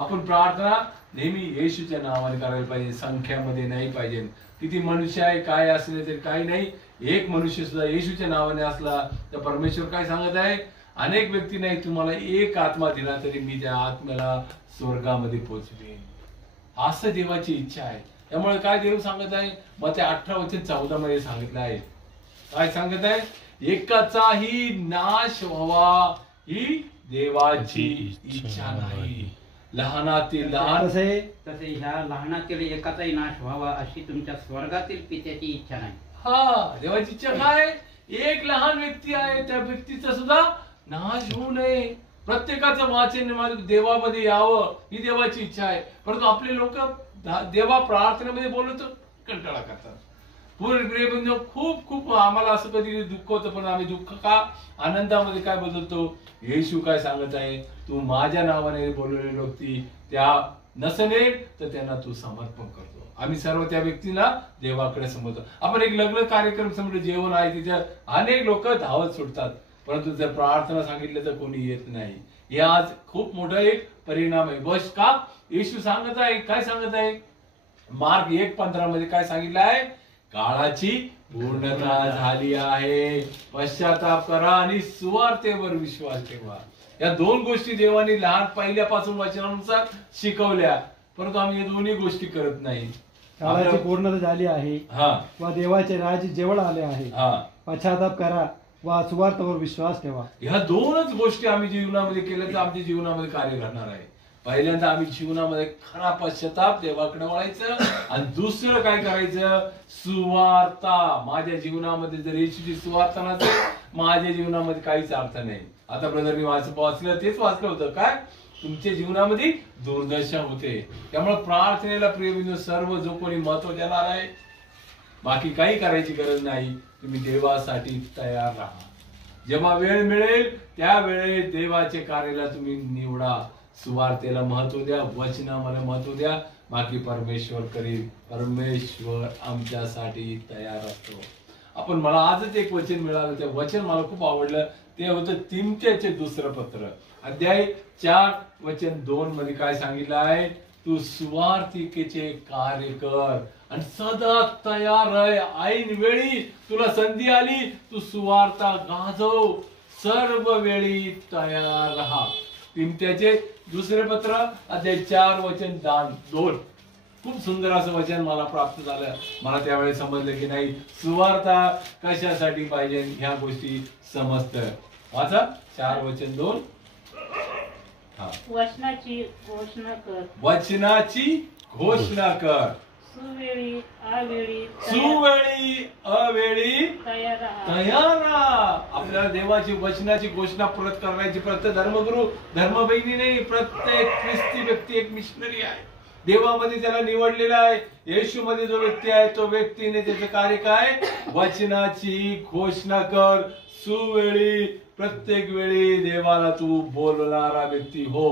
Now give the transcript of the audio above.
आपण प्रार्थना नेहमी येशूच्या नावाने करायला पाहिजे, संख्यामध्ये नाही पाहिजे. किती मनुष्य आहे काय असले तरी काही नाही, एक मनुष्य सुद्धा येशूच्या नावाने असला तर परमेश्वर काय सांगत आहे, अनेक व्यक्ती नाही, तुम्हाला एक आत्मा दिला तरी मी त्या आत्म्याला स्वर्गामध्ये पोहोचवेन. असं देवाची इच्छा आहे. त्यामुळे काय देव सांगत आहे, मग ते 18:14 मध्ये सांगितलं आहे. काय सांगत आहे, एकाचाही नाश व्हावा ही देवाची इच्छा नाही. लहानातील लहान तसे ह्या लहानातील एकाचाही नाश व्हावा अशी तुमच्या स्वर्गातील पित्याची इच्छा नाही. हा, देवाची इच्छा काय, एक लहान व्यक्ती आहे त्या व्यक्तीचा सुद्धा नाश होऊ नये. प्रत्येकाचं वाचन देवामध्ये यावं ही देवाची इच्छा आहे. परंतु आपले लोक देवा प्रार्थनेमध्ये बोलत कंटाळा करतात. खूप खूप आम्हाला असं कधी दुःख होतं, पण आम्ही दुःख का आनंदामध्ये काय बदलतो. येशू काय सांगत आहे, तू माझ्या नावाने बोललेली व्यक्ती त्या नसणे तर त्यांना तू समर्पण करतो. आम्ही सर्व त्या व्यक्तीला देवाकडे समजतो. आपण एक लग्न कार्यक्रम समजा जेवण आहे, तिथे अनेक लोक धावत सुटतात, परंतु जर प्रार्थना सांगितलं तर कोणी येत नाही. हे आज खूप मोठा एक परिणाम आहे. बस का येशू सांगत आहे, काय सांगत आहे, मार्क 1:15 मध्ये काय सांगितलं आहे, काळाची पूर्णता झाली आहे, पश्चाताप करा आणि सुवार्तेवर विश्वास ठेवा. या दोन गोष्टी देवाने लहान पहिल्यापासून वचनानुसार शिकवल्या, परंतु आम्ही या दोन्ही गोष्टी करत नाही. काळाची पूर्णता झाली आहे व देवाचे राज्य जवळ आले आहे, पश्चाताप करा व सुवार्तेवर विश्वास ठेवा. ह्या दोनच गोष्टी आम्ही जीवनामध्ये केल्या तर आमच्या जीवनामध्ये कार्य घडणार आहे. पहिल्यांदा आम्ही जीवनामध्ये खरा पश्चाताप देवाकडे वळायचं, आणि दुसरं काय करायचं, सुवार्ता. माझ्या जीवनामध्ये जर येशूची सुवार्ता नसेल माझ्या जीवनामध्ये काहीच अर्थ नाही. आता ब्रदरनी वाचलं तेच वाचलं होतं, काय तुमच्या जीवनामध्ये दुर्दशा होते. त्यामुळे प्रार्थनेला प्रियबिंदू सर्व जो कोणी महत्व देणार आहे, बाकी काही करायची गरज नाही. तुम्ही देवासाठी तयार राहा. जेव्हा वेळ मिळेल त्या वेळेस देवाचे कार्याला तुम्ही निवडा. सुवार्तेला महत्व द्या, वचनाला महत्व द्या, बाकी परमेश्वर करील. परमेश्वर आमच्यासाठी तयार असतो. आपण मला आजच एक वचन मिळालं, ते वचन मला खूप आवडलं. ते होतं तीमोथेचे दुसरं पत्र, अध्याय 4:2 मध्ये काय सांगितलं आहे, तू सुवार्तिकेचे कार्य कर आणि सदा तयार राह. ऐन वेळी तुला संधी आली तू सुवार्ता गाजव, सर्व वेळी तयार राहा. तीमोथेचे दुसरे पत्र अध्याय 4:2. खूप सुंदर असं वचन मला प्राप्त झालं. मला त्यावेळेस समजलं की नाही, सुवार्ता कशासाठी पाहिजे ह्या गोष्टी समजतं. वाचा 4:2. वचनाची घोषणा कर, वचनाची घोषणा कर, सुवेळी अवेळी तयार राहा. आपल्याला देवाची वचनाची घोषणा परत करण्याची प्रत्येक धर्मगुरू धर्मबहिणी नाही, प्रत्येक ख्रिस्ती व्यक्ती एक मिशनरी आहे. देवामध्ये त्याला निवडलेला आहे. येशू मध्ये जो व्यक्ती आहे तो व्यक्तीने त्याचं कार्य काय, वचनाची घोषणा कर, सुवेळी प्रत्येक वेळी देवाला तू बोलणारा व्यक्ती हो.